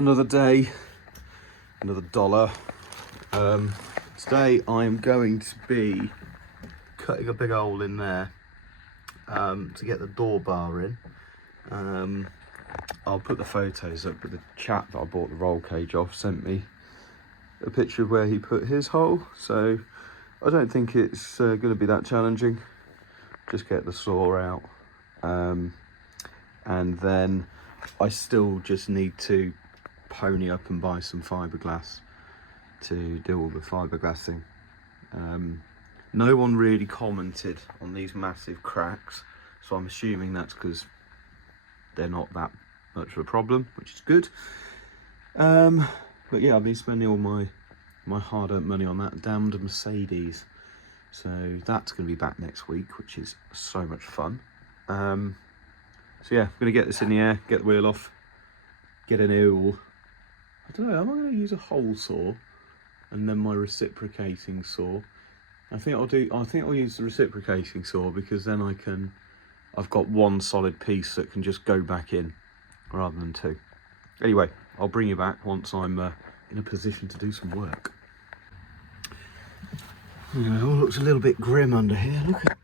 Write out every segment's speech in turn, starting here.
Another day, another dollar. Today I am going to be cutting a big hole in there to get the door bar in. I'll put the photos up, but the chap that I bought the roll cage off sent me a picture of where he put his hole, so I don't think it's going to be that challenging. Just get the saw out, and then I still just need to pony up and buy some fiberglass to do all the fiberglassing. No one really commented on these massive cracks, so I'm assuming that's because they're not that much of a problem, which is good. But yeah, I've been spending all my hard-earned money on that damned Mercedes, so that's going to be back next week, which is so much fun. So yeah, I'm going to get this in the air, get the wheel off, get an awl. I don't know, am I going to use a hole saw and then my reciprocating saw? I think I'll use the reciprocating saw, because then I've got one solid piece that can just go back in rather than two. Anyway, I'll bring you back once I'm in a position to do some work. Anyway, it all looks a little bit grim under here. Look at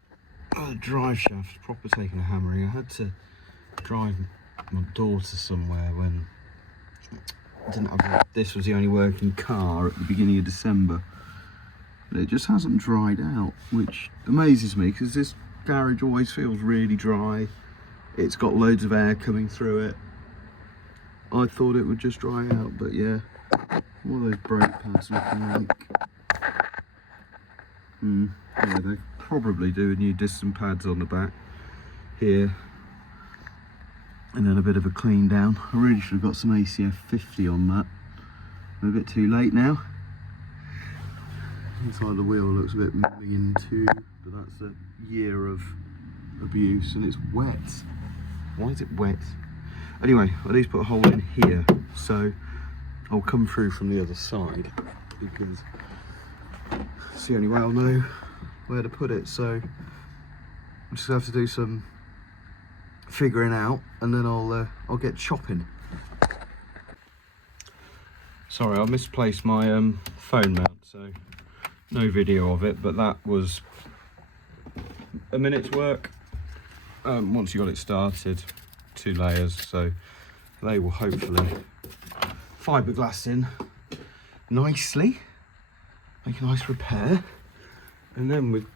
the drive shaft, proper taking a hammering. I had to drive my daughter somewhere when I didn't have this was the only working car at the beginning of December. But it just hasn't dried out, which amazes me, because this garage always feels really dry. It's got loads of air coming through it. I thought it would just dry out, but yeah, all those brake pads looking like. Yeah, they probably do new disc pads on the back here, and then a bit of a clean down. I really should have got some ACF 50 on that. I'm a bit too late now. Inside the wheel looks a bit million too, but that's a year of abuse, and it's wet. Why is it wet? Anyway, I need to put a hole in here, so I'll come through from the other side, because it's the only way I'll know where to put it. So I just have to do some figuring out, and then I'll get chopping. Sorry, I misplaced my phone mount, so no video of it, but that was a minute's work. Once you got it started, 2 layers, so they will hopefully fiberglass in nicely, make a nice repair, and then we've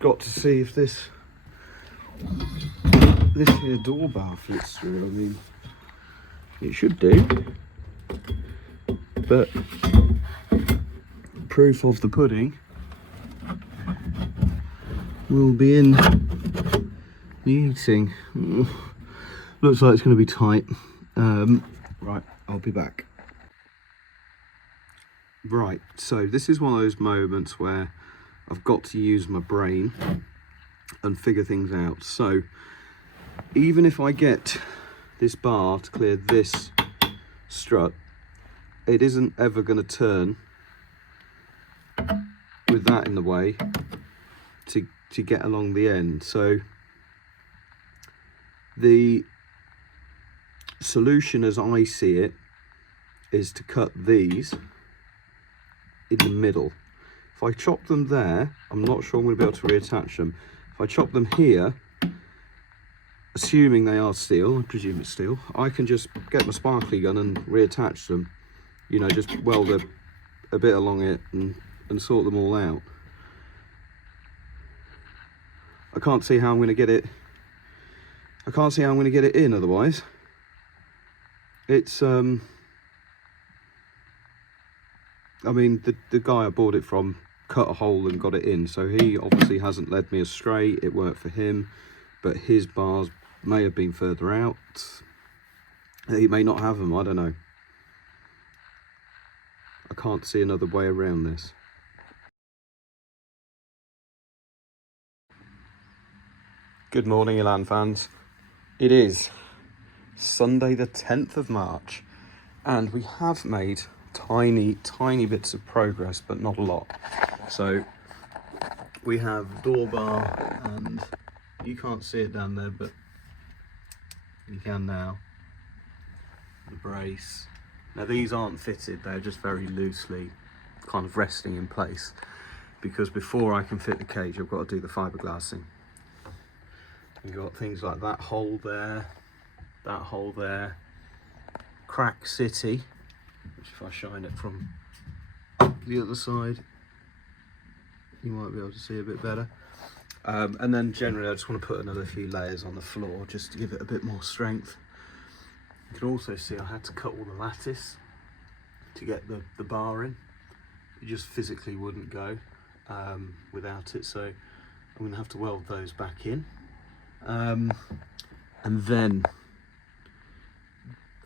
got to see if this here door bar fits through. I mean, it should do, but proof of the pudding will be in the eating. Looks like it's going to be tight. Right, I'll be back. Right, so this is one of those moments where I've got to use my brain and figure things out. So even if I get this bar to clear this strut, it isn't ever going to turn with that in the way to get along the end. So the solution, as I see it, is to cut these in the middle. If I chop them there, I'm not sure I'm going to be able to reattach them. If I chop them here, assuming they are steel, I presume it's steel, I can just get my sparkly gun and reattach them. You know, just weld a bit along it and sort them all out. I can't see how I'm going to get it. I can't see how I'm going to get it in otherwise. It's I mean, the guy I bought it from cut a hole and got it in, so he obviously hasn't led me astray. It worked for him, but his bars may have been further out. He may not have them, I don't know. I can't see another way around this. Good morning, Elan fans. It is Sunday the 10th of March, and we have made tiny bits of progress, but not a lot. So we have door bar, and you can't see it down there, but you can now. The brace, Now these aren't fitted, they're just very loosely kind of resting in place, because before I can fit the cage I've got to do the fiberglassing. You've got things like that hole there, Crack City, which if I shine it from the other side you might be able to see a bit better. And then generally I just want to put another few layers on the floor just to give it a bit more strength. You can also see I had to cut all the lattice to get the bar in. It just physically wouldn't go without it, so I'm going to have to weld those back in. And then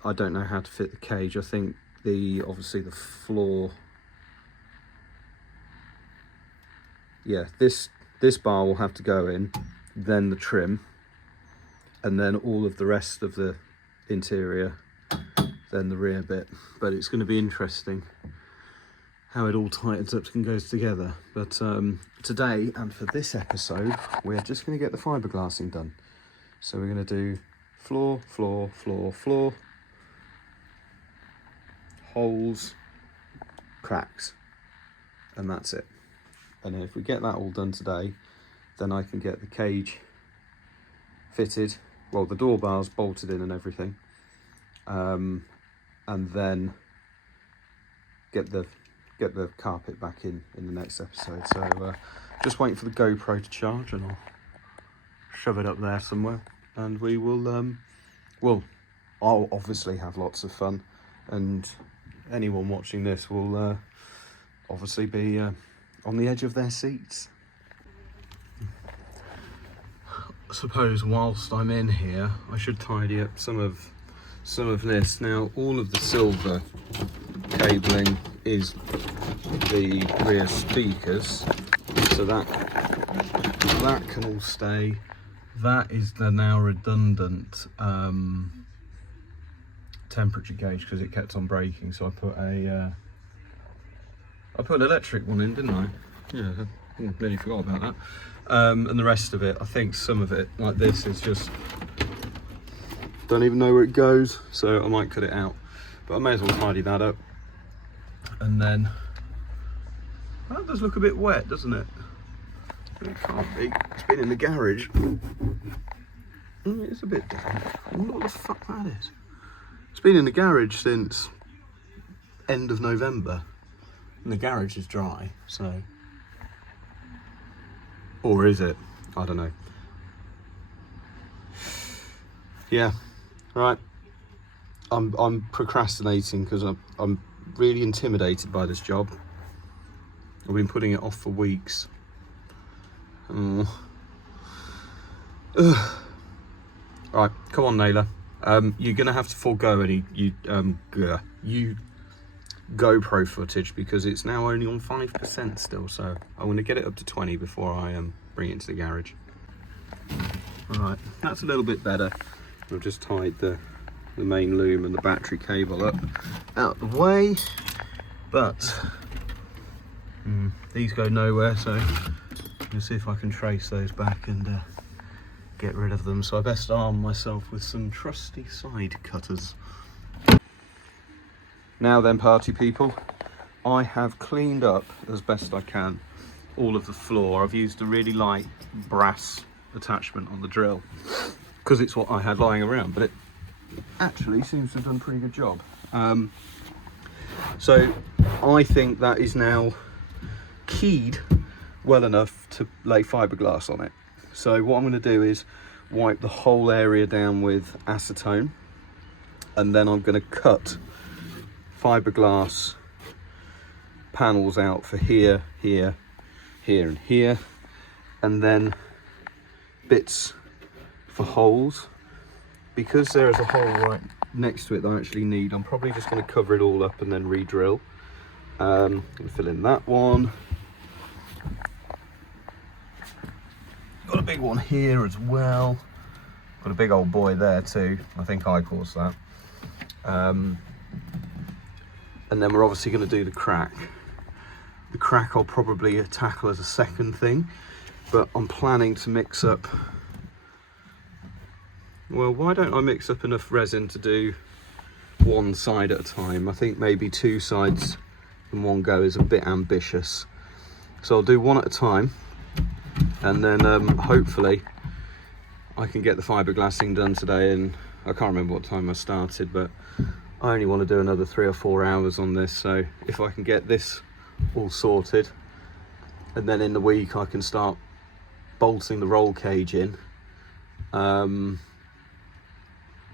I don't know how to fit the cage. I think obviously the floor, yeah, this bar will have to go in, then the trim, and then all of the rest of the interior, then the rear bit. But it's going to be interesting how it all tightens up and goes together. But today and for this episode we're just going to get the fiberglassing done. So we're going to do floor, holes, cracks, and that's it. And then if we get that all done today, then I can get the cage fitted, well, the door bars bolted in and everything, and then get the carpet back in the next episode. So just waiting for the GoPro to charge, and I'll shove it up there somewhere, and we will I'll obviously have lots of fun, and anyone watching this will obviously be on the edge of their seats. I suppose whilst I'm in here I should tidy up some of this. Now all of the silver cabling is the rear speakers, so that can all stay. That is the now redundant temperature gauge because it kept on breaking, so I put an electric one in, didn't I? Yeah, I nearly forgot about that. And the rest of it, I think some of it, like this, is just, don't even know where it goes, so I might cut it out. But I may as well tidy that up. And then, that does look a bit wet, doesn't it? It can't be. It's been in the garage. It's a bit damp. I wonder what the fuck that is. It's been in the garage since end of November. And the garage is dry, so... Or is it? I don't know. Yeah, right. I'm procrastinating because I'm really intimidated by this job. I've been putting it off for weeks. Right, come on, Naylor. You're gonna have to forego any GoPro footage because it's now only on 5% still. So I'm gonna get it up to 20 before I bring it into the garage. Right, that's a little bit better. I've just tied the main loom and the battery cable up out of the way, but these go nowhere, so I'm gonna see if I can trace those back and get rid of them. So I best arm myself with some trusty side cutters. Now then, party people, I have cleaned up as best I can all of the floor. I've used a really light brass attachment on the drill because it's what I had lying around, but it actually seems to have done a pretty good job. So I think that is now keyed well enough to lay fiberglass on it. So what I'm going to do is wipe the whole area down with acetone, and then I'm going to cut fiberglass panels out for here, here, here and here, and then bits for holes. Because there is a hole right next to it that I actually need, I'm probably just going to cover it all up and then re-drill. I'm going to fill in that one. Got a big one here as well. Got a big old boy there too. I think I caused that. And then we're obviously going to do the crack. The crack I'll probably tackle as a second thing, but I'm planning to mix up, well, why don't I mix up enough resin to do one side at a time. I think maybe 2 sides in one go is a bit ambitious. So I'll do one at a time, and then hopefully I can get the fiberglassing done today. And I can't remember what time I started, but I only want to do another 3 or 4 hours on this. So if I can get this all sorted, and then in the week I can start bolting the roll cage in,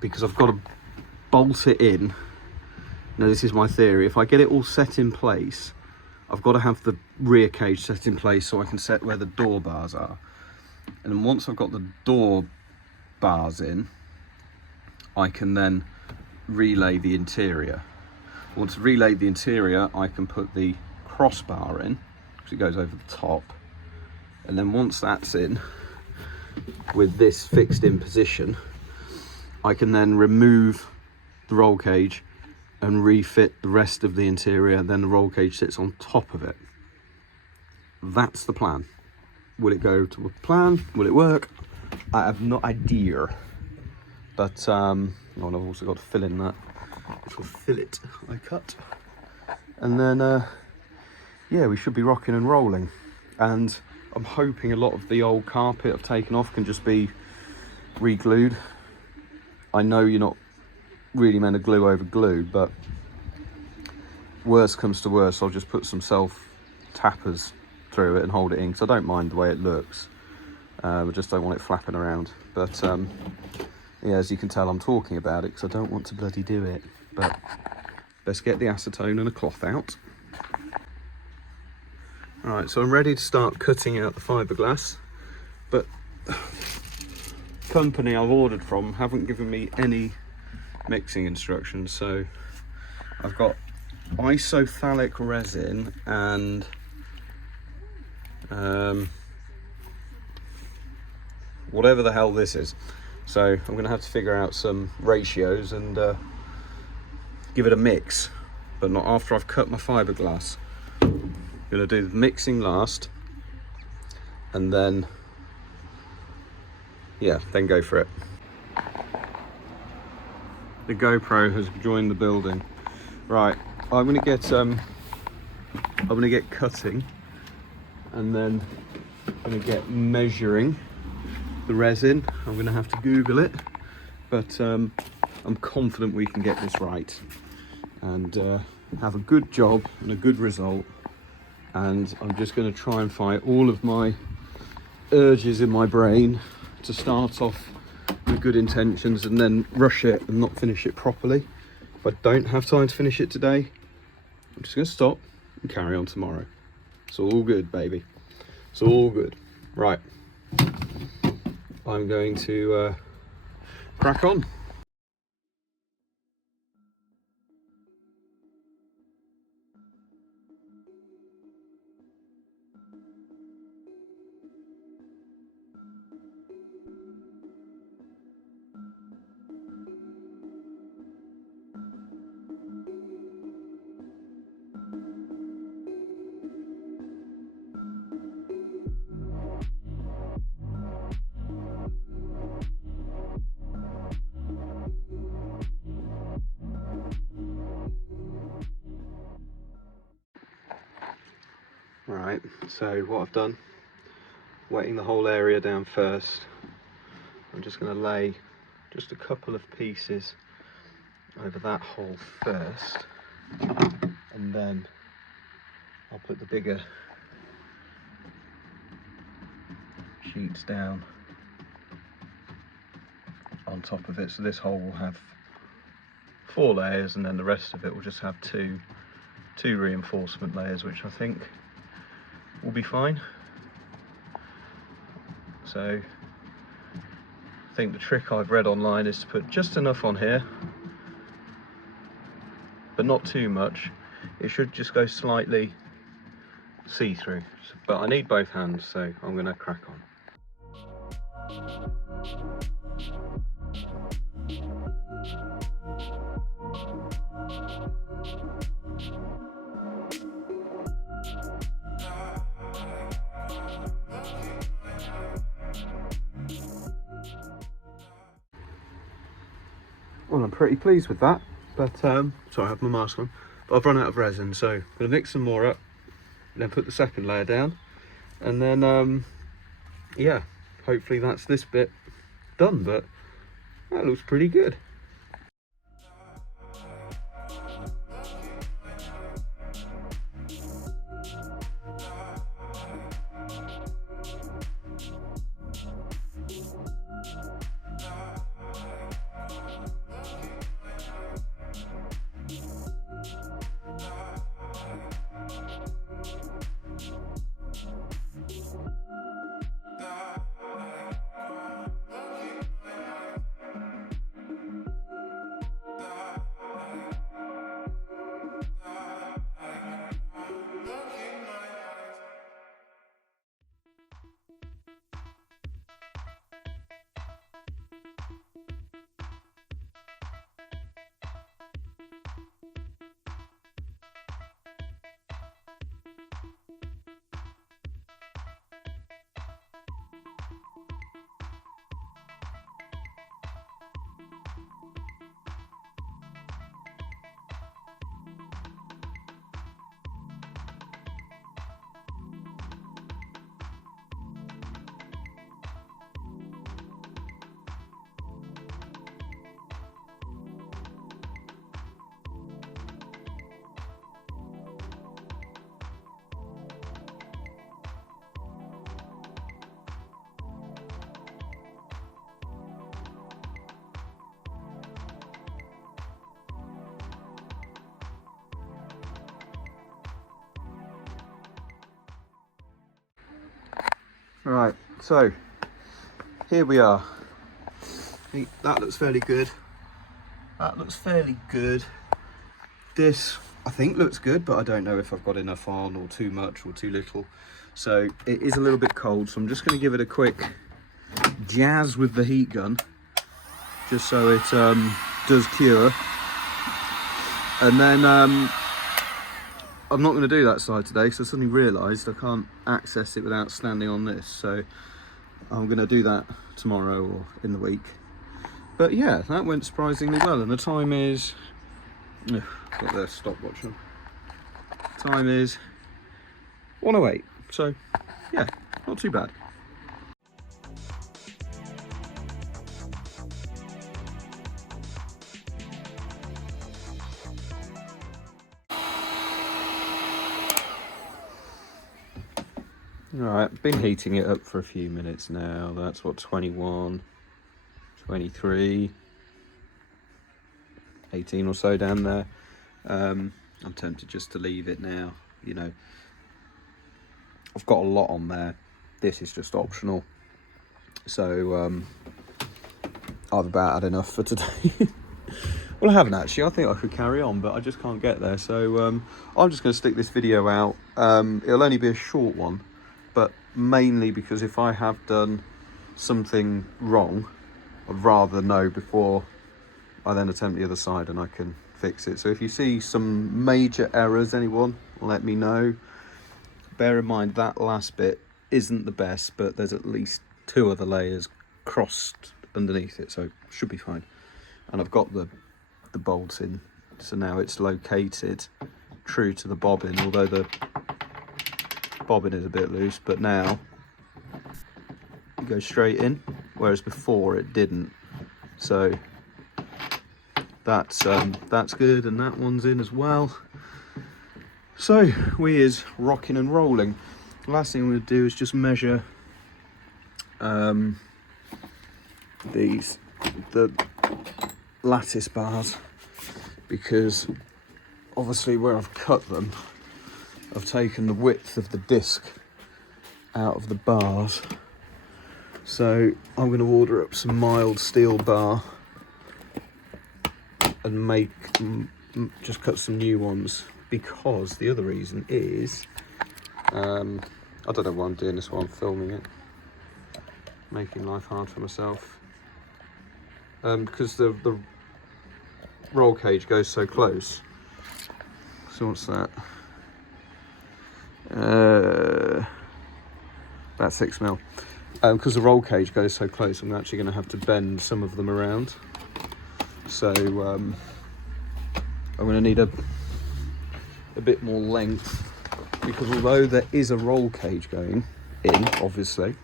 because I've got to bolt it in. Now this is my theory: if I get it all set in place, I've got to have the rear cage set in place so I can set where the door bars are. And then once I've got the door bars in, I can then relay the interior. Once I've relayed the interior, I can put the crossbar in, because it goes over the top. And then once that's in, with this fixed in position, I can then remove the roll cage and refit the rest of the interior. Then the roll cage sits on top of it. That's the plan. Will it go to a plan? Will it work? I have no idea. But oh, and I've also got to fill in that little fillet I cut. And then yeah, we should be rocking and rolling. And I'm hoping a lot of the old carpet I've taken off can just be re-glued. I know you're not really meant to glue over glue, but worst comes to worst, I'll just put some self tappers through it and hold it in, because I don't mind the way it looks. I just don't want it flapping around. But yeah, as you can tell, I'm talking about it because I don't want to bloody do it. But let's get the acetone and a cloth out. Alright, so I'm ready to start cutting out the fiberglass, but company I've ordered from haven't given me any mixing instructions. So I've got isophthalic resin and whatever the hell this is. So I'm gonna have to figure out some ratios and give it a mix, but not after I've cut my fiberglass. I'm gonna do the mixing last, and then yeah, then go for it. The GoPro has joined the building. Right, I'm gonna get cutting, and then I'm gonna get measuring the resin. I'm gonna have to Google it, but I'm confident we can get this right and have a good job and a good result. And I'm just going to try and fight all of my urges in my brain to start off with good intentions and then rush it and not finish it properly. If I don't have time to finish it today, I'm just going to stop and carry on tomorrow. It's all good, baby. It's all good. Right. I'm going to crack on. Right, so what I've done, wetting the whole area down first. I'm just going to lay just a couple of pieces over that hole first, and then I'll put the bigger sheets down on top of it. So this hole will have 4 layers, and then the rest of it will just have two reinforcement layers, which I think will be fine. So I think the trick I've read online is to put just enough on here, but not too much. It should just go slightly see-through, but I need both hands, so I'm going to crack on. Well, I'm pretty pleased with that. But sorry, I have my mask on. But I've run out of resin, so I'm gonna mix some more up, and then put the second layer down, and then yeah, hopefully that's this bit done. But that looks pretty good. Right, so here we are. I think that looks fairly good. That looks fairly good. This, I think, looks good, but I don't know if I've got enough on or too much or too little. So it is a little bit cold, so I'm just going to give it a quick jazz with the heat gun, just so it does cure. And then I'm not going to do that side today, so I suddenly realised I can't access it without standing on this. So I'm going to do that tomorrow or in the week. But yeah, that went surprisingly well. And the time is... got the stopwatch on. Time is 1:08. So yeah, not too bad. Alright, been heating it up for a few minutes now. That's what, 21, 23, 18 or so down there. I'm tempted just to leave it now. You know, I've got a lot on there. This is just optional. So I've about had enough for today. Well, I haven't actually. I think I could carry on, but I just can't get there. So I'm just going to stick this video out. It'll only be a short one, but mainly because if I have done something wrong, I'd rather know before I then attempt the other side and I can fix it. So if you see some major errors, anyone, let me know. Bear in mind that last bit isn't the best, but there's at least 2 other layers crossed underneath it, so should be fine. And I've got the bolts in, so now it's located true to the bobbin, although the bobbin is a bit loose, but now it goes straight in, whereas before it didn't. So that's good, and that one's in as well. So we is rocking and rolling. The last thing I'm going to do is just measure the lattice bars, because obviously where I've cut them, I've taken the width of the disc out of the bars. So I'm going to order up some mild steel bar and make just cut some new ones, because the other reason is I don't know why I'm doing this while I'm filming it, making life hard for myself, because the roll cage goes so close. So what's that? About 6 mil. Because the roll cage goes so close, I'm actually going to have to bend some of them around. So I'm going to need a bit more length, because although there is a roll cage going in, obviously,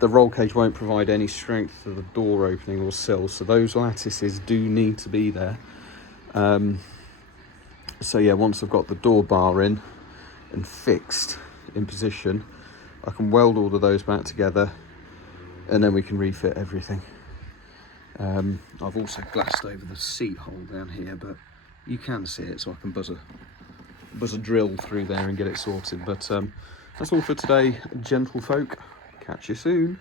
the roll cage won't provide any strength to the door opening or sill, so those lattices do need to be there. So yeah, once I've got the door bar in and fixed in position, I can weld all of those back together, and then we can refit everything. I've also glassed over the seat hole down here, but you can see it, so I can buzz a drill through there and get it sorted. But that's all for today, gentlefolk. Catch you soon.